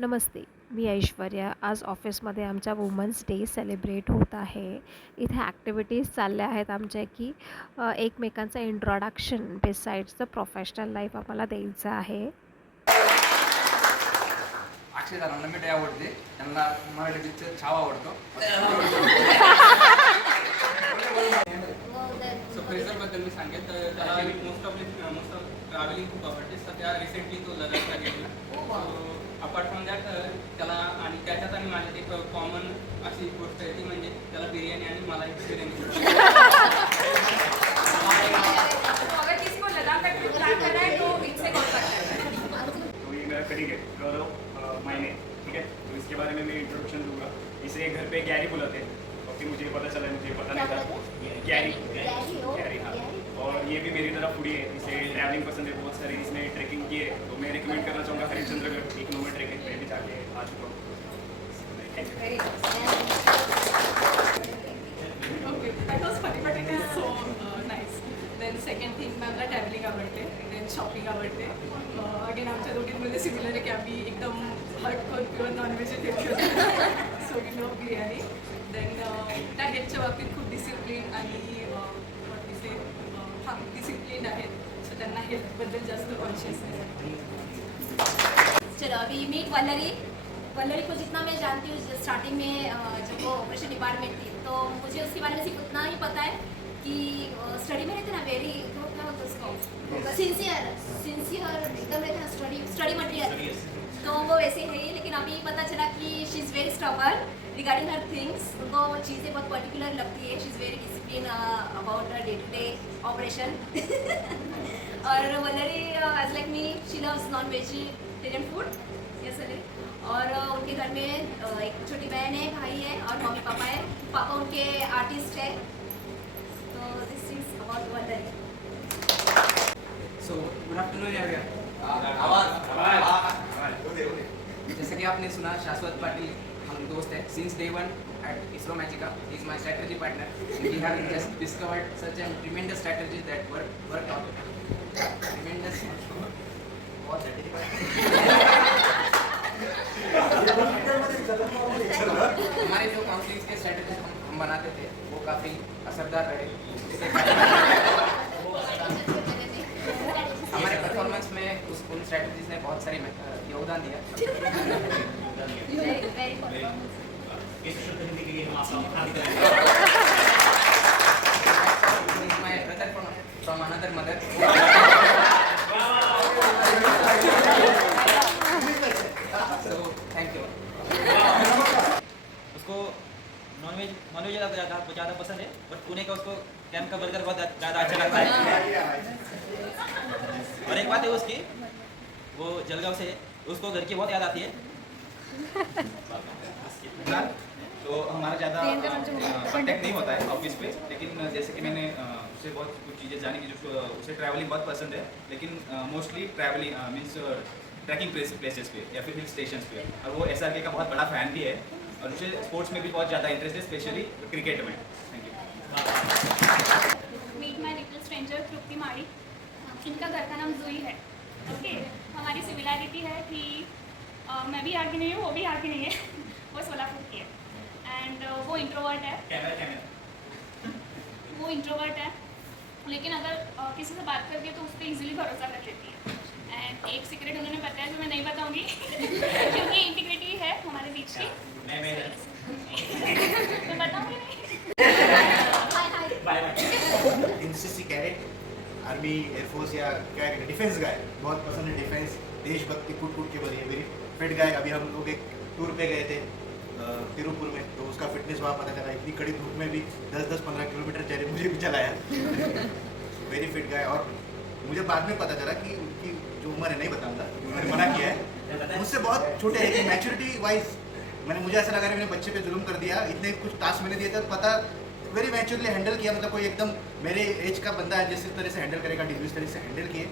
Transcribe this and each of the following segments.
नमस्ते. मी ऐश्वर्या. आज ऑफिसमध्ये आमचा वुमन्स डे सेलिब्रेट होत आहे. इथे ॲक्टिव्हिटीज चालल्या आहेत आमच्या की एकमेकांचं introduction besides the professional life आम्हाला द्यायचं आहे. अक्षय दादांना मिठाई आवडते, त्यांना मराठी पिक्चर छावा आवडतो. सो फ्रेझरबद्दल मी सांगेन तर त्याला मोस्ट ऑफ ट्रॅव्हलिंग खूप आवडते. सध्या रिसेंटली तो लडाखला गेलेला. अपार्ट फ्रॉम दॅट त्याला आणि त्याच्यात आणि माझ्यात एक कॉमन अशी गोष्ट आहे ती म्हणजे त्याला बिर्याणी आणि मला एक बिर्याणी. अगर किसी को लद्दाख का ट्रिप प्लान करना है तो इनसे कॉल करना है। तो ये मेरा कलीग है गौरव मायने, ठीक है। तो इसके बारे में मैं इंट्रोडक्शन दूंगा। इसे घर पे गैरी बुलाते हैं और फिर मुझे पता चला, मुझे पता नहीं था। गैरी हाँ। और ये भी मेरी तरह फूडी है, इसे ट्रैवलिंग पसंद है बहुत सारी, इसने ट्रैकिंग की है। तो मैं रिकमेंड करना चाहूँगा हरिश्चंद्रगढ़ 1 नंबर ट्रैकिंग पे भी जाके आ चुका हूँ। Okay, that was funny, but it is so nice. Then second thing, मला ट्रॅव्हलिंग आवडते. देन शॉपिंग आवडते. अगेन आमच्या दोघींमध्ये सिमिलर आहे की आम्ही एकदम hardcore pure non vegetarian. So we love biryani. Then त्या हेल्थच्या बाबतीत खूप डिसिप्लिन आणि डिसिप्लिन आहेत. सो त्यांना हेल्थबद्दल जास्त कॉन्शियस आहे. चलो अभी मीट वल्लरी। वल्लरी को जितना मैं जानती हूँ, स्टार्टिंग में जब वो ऑपरेशन डिपार्टमेंट थी तो मुझे उसके बारे में सिर्फ उतना ही पता है कि स्टडी में रहते ना, वेरी क्या होता है उसको, सिंसियर एकदम रहते ना, स्टडी मटेरियल। तो वो वैसे है ही, लेकिन अभी पता चला कि she is very stubborn regarding her things. उनको चीज़ें बहुत पर्टिकुलर लगती है। She is very discipline about day to day operation. और Vallari as like me, she loves non vegetarian food. Yes अरे। और उनके घर में एक छोटी बहन है, भाई है और मम्मी पापा है। पापा उनके आर्टिस्ट है। तो this is about Vallari. So good afternoon everyone. जैसे कि आपने सुना, शाश्वत पाटिल हम दोस्त हैं since day one at Isro Magica. He is my strategy partner. We have just discovered such an tremendous strategy that work out. Tremendous बहुत स्ट्रैटेजी हमारे जो काउंसलिंग के स्ट्रैटेजी हम बनाते थे वो काफ़ी असरदार रहे. हमारे परफॉर्मेंस में उन स्ट्रैटेजीज ने बहुत सारी योगदान दिया. My brother from another mother. So thank you. उसको नॉनवेज ज़्यादा पसंद है, बट पुणे का उसको कैंप का बर्गर बहुत ज़्यादा अच्छा लगता है. और एक बात है उसकी, वो जलगांव से है, उसको घर की बहुत याद आती है. तो हमारा ज़्यादा कॉन्टैक्ट नहीं होता है ऑफिस पे, लेकिन जैसे कि मैंने उससे बहुत कुछ चीज़ें जानी कि जो उसे ट्रैवलिंग बहुत पसंद है, लेकिन mostly travelling means trekking places पे या फिर हिल स्टेशन पे. और वो SRK का बहुत बड़ा फ़ैन भी है और उसे स्पोर्ट्स में भी बहुत ज़्यादा इंटरेस्ट है, स्पेशली क्रिकेट में. Thank you. Meet my little stranger Tripti Madi. इनका घर का नाम जूही है. ओके, हमारी सिमिलैरिटी है कि मैं भी यहाँ की नहीं हूँ, वो भी यहाँ की नहीं है. वो सोलापुर की है. एंड वो इंट्रोवर्ट है. वो इंट्रोवर्ट है, लेकिन अगर किसी से बात करती है तो उस पर ईजिली भरोसा कर लेती है. एंड एक सीक्रेट उन्होंने बताया जो मैं नहीं बताऊँगी क्योंकि इंटीग्रिटी है हमारे बीच की. मैं बताऊँगी नहीं. एनसीसी कैडेट, आर्मी, एयरफोर्स या क्या कहते हैं डिफेंस गाय, बहुत पसंद है डिफेंस. देशभक्ति कूट कूट के भरी है. वेरी फिट गाय. अभी हम लोग एक टूर पे गए थे तिरुपुर में, तो उसका फिटनेस वहाँ पता चला. इतनी कड़ी धूप में भी 10-15 किलोमीटर चले, मुझे भी चलाया. वेरी फिट गाय. और मुझे बाद में पता चला कि उनकी जो उम्र है, नहीं बताऊंगा, उन्होंने मना किया है, मुझसे बहुत छोटे है. कि मैच्योरिटी वाइज मुझे ऐसा लगा मैंने बच्चे पे जुल्म कर दिया. इतने कुछ टास्क मैंने दिए थे, पता वेरी मैच्योरली हैंडल किया. मतलब कोई एकदम मेरे एज का बंदा है जिस तरह से हैंडल करेगा, जिस तरह से हैंडल किए.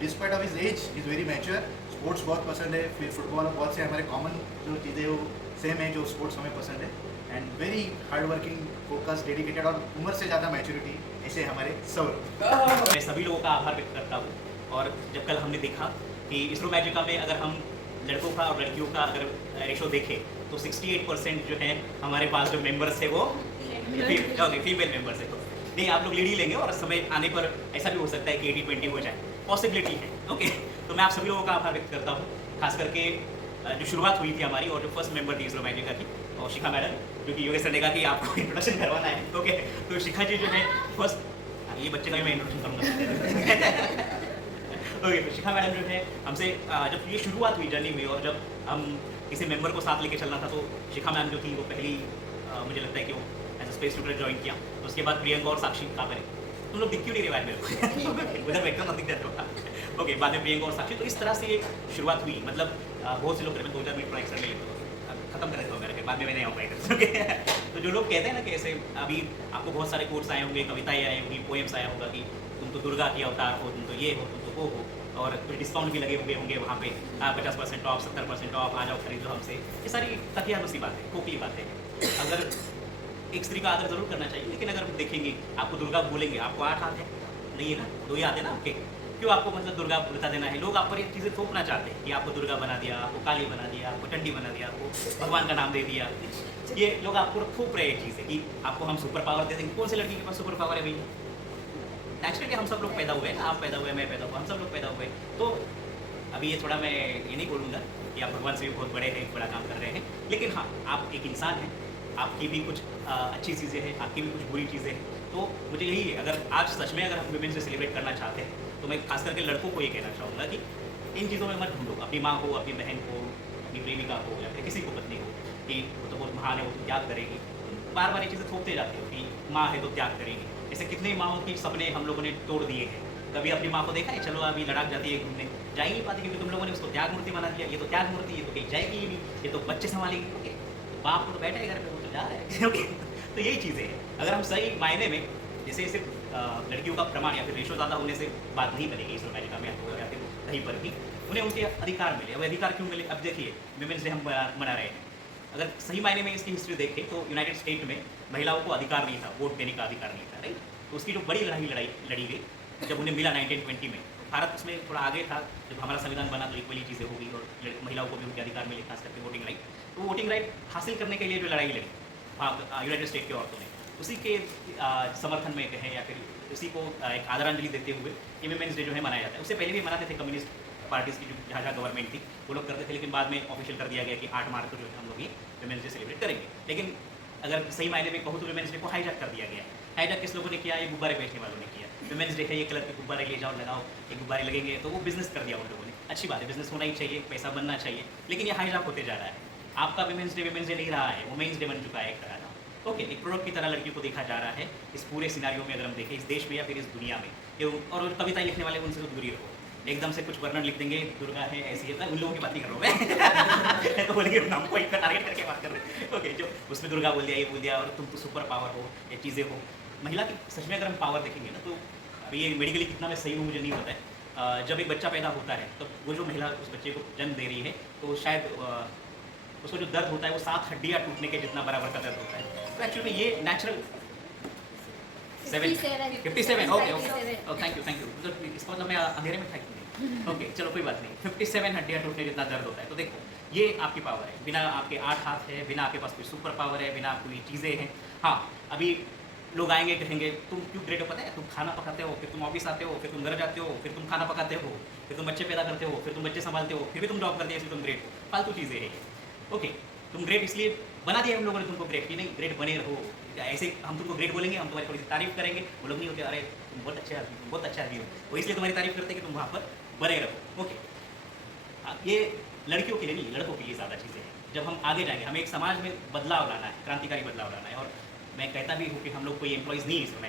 Despite of his age is very mature. Sports बहुत पसंद है. फिर फुटबॉल बहुत से हमारे कॉमन जो चीज़ें वो सेम है, जो स्पोर्ट्स हमें पसंद है. And very hard working, focus, dedicated और उम्र से ज़्यादा मैच्योरिटी. ऐसे हमारे सौरभ. मैं सभी लोगों का आभार व्यक्त करता हूँ. और जब कल हमने देखा कि इसरो मैजिका में अगर हम लड़कों का और लड़कियों का अगर रेशो देखें तो 68% जो है हमारे पास जो मेंबर्स है वो फीमेल मेंबर्स है। तो नहीं, आप लोग लीड ही लेंगे और समय आने पर ऐसा भी हो सकता है कि 80-20 हो जाए, पॉसिबिलिटी है। ओके, तो मैं आप सभी लोगों का आभार व्यक्त करता हूँ, खास करके जो शुरुआत हुई थी हमारी और जो फर्स्ट मेंबर थी इसरो मैजिका की, और शिखा मैडम, जो कि योगेश सर ने कहा कि आपको इंट्रोडक्शन करवाना है। ओके, तो शिखा जी जो है फर्स्ट, ये बच्चे का भी मैं इंट्रोडक्शन करूँगा। ओके, तो शिखा मैडम जो है हमसे जब ये शुरुआत हुई जर्नी हुई और जब हम किसी मेंबर को साथ लेके चलना था तो शिखा मैम जो थी वो पहली मुझे लगता है कि वो as a space tutor join किया। तो उसके बाद प्रियंका और साक्षी कहाँ पर तुम लोग दिख क्यों नहीं रहे भाई मेरे को उधर बैठकर मत दिख जाते। ओके, बाद में प्रियंका और साक्षी, तो इस तरह से ये शुरुआत हुई। मतलब बहुत से लोग 2-4 मिनट एक्स्ट्रा ले लेते खत्म कर देते हो मेरे, बाद में मैं नहीं आऊँ पाएगा। तो जो लोग कहते हैं ना कि ऐसे अभी आपको बहुत सारे कोर्स आए होंगे, कविताएं आई होंगी, पोएम्स आया होगा कि तुम तो दुर्गा की अवतार हो, तुम तो ये हो, तुम तो वो हो, और कुछ डिस्काउंट भी लगे होंगे वहाँ पे 50% ऑफ, 70% ऑफ, आ जाओ खरीद लो हमसे। ये सारी तकियानुसी बातें, खोखली बातें। अगर एक स्त्री का आदर जरूर करना चाहिए, लेकिन अगर हम देखेंगे आपको दुर्गा बोलेंगे, आपको 8 हाथ है नहीं है ना, 2 ही हाथ है ना आपके, क्यों आपको मतलब दुर्गा बता देना है? लोग आप पर ये चीज़ें थोपना चाहते हैं कि आपको दुर्गा बना दिया, आपको काली बना दिया, आपको चंडी बना दिया, आपको भगवान का नाम दे दिया। ये लोग आपको थोप रहे हैं चीज़ें कि आपको हम सुपर पावर दे देंगे। कौन सी लड़की के पास सुपर पावर है भैया? नेचुरली हम सब लोग पैदा हुए हैं, आप पैदा हुए, मैं पैदा हुआ, हम सब लोग पैदा हुए। तो अभी ये थोड़ा मैं ये नहीं बोलूँगा कि आप भगवान से भी बहुत बड़े हैं, बड़ा काम कर रहे हैं, लेकिन हाँ, आप एक इंसान हैं, आपकी भी कुछ अच्छी चीज़ें हैं, आपकी भी कुछ बुरी चीज़ें हैं। तो मुझे यही है, अगर आज सच में अगर हम वुमेन्स डे सेलिब्रेट करना चाहते हैं तो मैं खास करके लड़कों को ये कहना चाहूँगा कि इन चीज़ों में मत ढूंढो। अपनी माँ को, अपनी बहन को, अपनी प्रेमिका को या फिर किसी को पत्नी हो कि वो तो बहुत महान है, वो तो त्याग करेगी। बार बार ये चीज़ें थोपते जाते हो कि माँ है तो त्याग करेगी। ऐसे कितने माँओं की सपने हम लोगों ने तोड़ दिए हैं। कभी अपनी माँ को देखा है, चलो अभी लड़ाक जाती है घूमने, जा ही नहीं पाती क्योंकि तुम लोगों ने उसको त्याग मूर्ति बना दिया। ये तो त्याग मूर्ति, ये तो कहीं जाएगी ही नहीं, ये तो बच्चे संभालेगी। ओके, बाप को तो बैठा है घर पे, वो तो जा रहा है। ओके, तो यही चीज़ें हैं। अगर हम सही मायने में जैसे सिर्फ लड़कियों का प्रमाण या फिर रेशो ज़्यादा होने से बात नहीं बनेगी इसरो मैजिका में या फिर कहीं पर भी, उन्हें उनके अधिकार मिले। अब अधिकार क्यों मिले? अब देखिए, वुमेन्स डे हम मना रहे हैं। अगर सही मायने में इसकी हिस्ट्री देखें तो यूनाइटेड स्टेट में महिलाओं को अधिकार नहीं था, वोट देने का अधिकार नहीं था, राइट? तो उसकी जो बड़ी लड़ाई लड़ी गई जब उन्हें मिला 1920 में। तो भारत उसमें थोड़ा आगे था। जब हमारा संविधान बना तो इक्वली चीज़ें हो गई और महिलाओं को भी उनके अधिकार मिले, खास करके वोटिंग राइट। तो वोटिंग राइट हासिल करने के लिए जो लड़ाई लड़ी यूनाइटेड स्टेट की औरतों ने, उसी के समर्थन में कहें या फिर उसी को एक आदरांजलि देते हुए ये वुमेन्स डे जो है मनाया जाता है। उससे पहले भी मनाते थे कम्युनिस्ट पार्टीज़ की जो जहाँ गवर्नमेंट थी वो लोग करते थे, लेकिन बाद में ऑफिशियल कर दिया गया कि 8 मार्च को जो है हम लोग ये वुमेन्स डे सेलिब्रेट करेंगे। लेकिन अगर सही मायने में कहूँ तो वुमेन्स डे को हाईजैक कर दिया गया। हाईजैक किस लोगों ने किया? ये गुब्बारे बेचने वालों ने किया। वुमेन्स डे है, ये कलर के गुब्बारे ले जाओ, लगाओ, ये गुब्बारे लगेंगे, तो वो बिजनेस कर दिया उन लोगों ने। अच्छी बात है, बिजनेस होना ही चाहिए, पैसा बनना चाहिए, लेकिन ये हाईजैक होते जा रहा है। आपका वुमेन्स डे नहीं रहा है, वुमेन्स डे बन चुका है एक तरह का। ओके, एक प्रोडक्ट की तरह लड़कियों को देखा जा रहा है इस पूरे सिनारियो में। अगर हम देखें इस देश में या फिर इस दुनिया में, और कविताएं लिखने वाले उनसे तो दूर ही रहो। एकदम से कुछ वर्णन लिख देंगे, दुर्गा है, ऐसी है, उन लोगों की बात नहीं कर रहा हूँ मैं। तो बोलेंगे हमको एक टारगेट करके बात कर रहे हैं। ओके, जो उसमें दुर्गा बोल दिया, ये बोल दिया, और तुम तो सुपर पावर हो, ये चीज़ें हो। महिला की सच में अगर हम पावर देखेंगे ना, तो अभी ये मेडिकली कितना मैं सही हूँ मुझे नहीं पता है। जब एक बच्चा पैदा होता है तो वो जो महिला उस बच्चे को जन्म दे रही है, तो शायद उसको जो दर्द होता है वो 7 हड्डियाँ टूटने के जितना बराबर का दर्द होता है। तो एक्चुअली ये नेचुरल 57 ओके, थैंक यू। तो इसका मतलब मैं अंधेरे में था। ओके, चलो कोई बात नहीं। 57 हड्डियाँ टूटने जितना दर्द होता है। तो देखो, ये आपकी पावर है। बिना आपके 8 हाथ है, बिना आपके पास कोई सुपर पावर है, बिना कोई चीज़ें हैं। हाँ, अभी लोग आएंगे कहेंगे तुम क्यों ग्रेट हो, पता है? तुम खाना पकाते हो, फिर तुम ऑफिस आते हो, फिर तुम घर जाते हो, फिर तुम खाना पकाते हो, फिर तुम बच्चे पैदा करते हो, फिर तुम बच्चे संभालते हो, फिर भी तुम जॉब करते हो, इसलिए तुम ग्रेट हो। फालतू चीज़ें हैं। ओके, तुम ग्रेट इसलिए बना दिया हम लोगों ने तुमको ग्रेट, कि नहीं ग्रेट बने रहो। ऐसे हम तुमको ग्रेट बोलेंगे, हम तुम्हारी थोड़ी सी तारीफ करेंगे, वो लोग नहीं होते अरे तुम बहुत अच्छे आदमी, तुम बहुत अच्छा आदमी हो, वो इसलिए तुम्हारी तारीफ करते हैं कि तुम वहाँ पर बने रहो। ओके, ये लड़कियों के लिए नहीं, लड़कों के लिए ज़्यादा चीज़ें हैं। जब हम आगे जाएंगे, हमें एक समाज में बदलाव लाना है, क्रांतिकारी बदलाव लाना है। और मैं कहता भी हूँ कि हम लोग कोई एम्प्लॉइज़ नहीं है Isro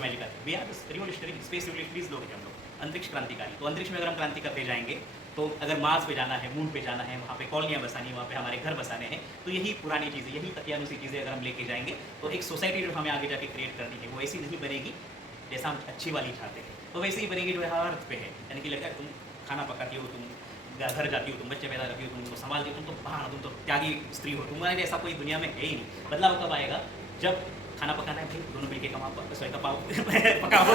Magica, we are revolutionary, space revolutionaries लोग हैं हम लोग, अंतरिक्ष क्रांतिकारी। तो अंतरिक्ष में अगर हम क्रांति करते जाएंगे, तो अगर मार्स पे जाना है, मून पे जाना है, वहाँ पे कॉलोनियाँ बसानी है, वहाँ पे हमारे घर बसाने हैं, तो यही पुरानी चीज़ें, यही तकियानुसी चीज़ें अगर हम लेके जाएंगे, तो एक सोसाइटी जो हमें आगे जाके क्रिएट करनी है वो ऐसी नहीं बनेगी जैसा हम अच्छी वाली चाहते हैं। तो वैसे ही बनेगी जो हर अर्थ पे है। यानी कि लड़का तुम खाना पकाती हो, तुम घर जाती हो, तुम बच्चे पैदा करती हो, तुम उनको संभालती हो, तुम तो बाहर, तुम तो त्यागी स्त्री हो। तुम्हारे ऐसा कोई दुनिया में है ही नहीं। बदलाव कब आएगा? जब खाना पकाना है भाई, दोनों मिलके कमाओ, स्वयं का पाओ पकाओ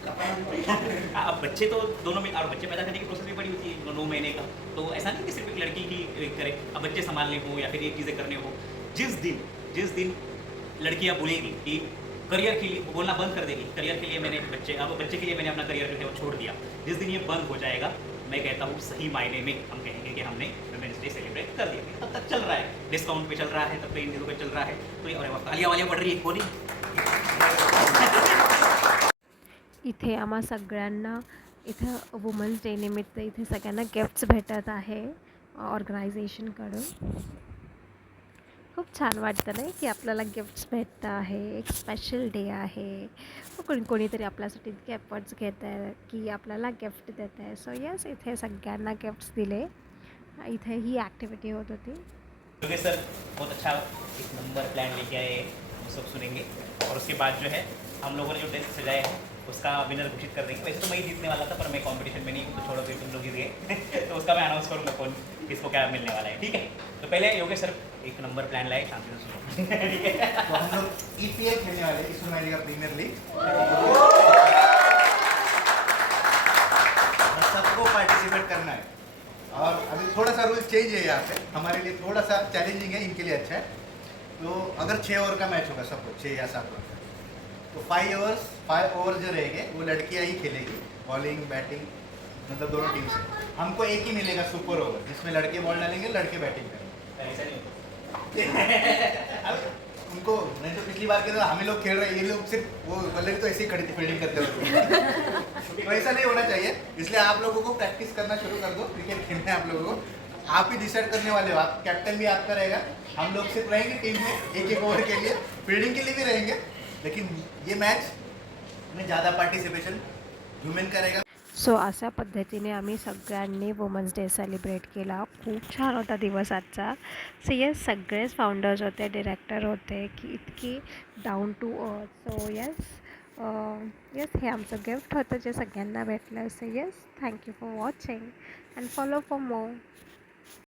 अब बच्चे तो दोनों में, और बच्चे पैदा करने की प्रोसेस भी बड़ी होती है 9 महीने का, तो ऐसा नहीं कि सिर्फ एक लड़की ही करे। अब बच्चे संभालने हो या फिर ये चीज़ें करने हो, जिस दिन लड़कियां बोलेगी कि करियर के लिए, बोलना बंद कर देगी करियर के लिए मैंने बच्चे के लिए मैंने अपना करियर जो है वो छोड़ दिया, जिस दिन ये बंद हो जाएगा, मैं कहता हूँ सही मायने में हम कहेंगे कि हमने वुमेन्स डे सेलिब्रेट कर दिया। तब तक चल रहा है, डिस्काउंट पे चल रहा है, तब पे इन दिनों पे चल रहा है, तो ये अरे तालियां वालियां पड़ रही है कोणी। इथे आम्हा सगळ्यांना इथं वुमन्स डे निमित्त इथे सगळ्यांना गिफ्ट्स भेटत आहे ऑर्गनायझेशनकडून. खूप छान वाटतं नाही की आपल्याला गिफ्ट्स भेटतं आहे, एक स्पेशल डे आहे. कोणीतरी आपल्यासाठी इतके एफर्ट्स घेत आहे की आपल्याला गिफ्ट देत आहे. सो येस, इथे सगळ्यांना गिफ्ट्स दिले. इथे ही ॲक्टिव्हिटी होत होती. योगेश सर बहुत अच्छा एक नंबर प्लान लेके आए हैं, वो सब सुनेंगे, और उसके बाद जो है हम लोगों ने जो डेस्क सजाए हैं उसका विनर घोषित कर देंगे। वैसे तो मैं ही जीतने वाला था, पर मैं कंपटीशन में नहीं हूँ, तो छोड़ो फिर तुम लोग जीत गए। तो उसका मैं अनाउंस करूँगा कौन किसको क्या मिलने वाला है, ठीक है। तो पहले योगेश सर एक नंबर प्लान लाए, शांति से सुनो। ठीक है, तो हम लोग EPL खेलने वाले हैं, इसरो मैजिका प्रीमियर लीग। और सबको पार्टिसिपेट करना है, और अभी थोड़ा सा रूल चेंज है यहाँ पे, हमारे लिए थोड़ा सा चैलेंजिंग है, इनके लिए अच्छा है। तो अगर 6 ओवर का मैच होगा, सबको 6 या 7 ओवर का, तो 5 ओवर जो रहेंगे वो लड़कियाँ ही खेलेगी, बॉलिंग बैटिंग मतलब दोनों टीम से। हमको एक ही मिलेगा सुपर ओवर, जिसमें लड़के बॉल डालेंगे, लड़के बैटिंग करेंगे। ऐसा नहीं होता। अब उनको नहीं तो पिछली बार के तो हम ही लोग खेल रहे हैं, ये लोग सिर्फ वो बल्ले तो ऐसे ही खड़ी थी फील्डिंग करते हुए। तो ऐसा नहीं होना चाहिए, इसलिए आप लोगों को प्रैक्टिस करना शुरू कर दो। क्रिकेट खेलना है आप लोगों को, आप ही डिसाइड करने वाले हो, आप कैप्टन भी आपका रहेगा। हम लोग सिर्फ रहेंगे टीम में एक ओवर के लिए, फील्डिंग के लिए भी रहेंगे, लेकिन ये मैच में ज़्यादा पार्टिसिपेशन वुमेन करेगा। सो अशा पद्धतीने आम्ही सगळ्यांनी वुमन्स डे सेलिब्रेट केला. खूप छान होता दिवस आजचा. सो येस, सगळेच फाउंडर्स होते, डिरेक्टर होते की इतकी down to earth. So yes, हे आमचं गिफ्ट होतं जे सगळ्यांना भेटलं. So yes, thank you for watching and follow for more.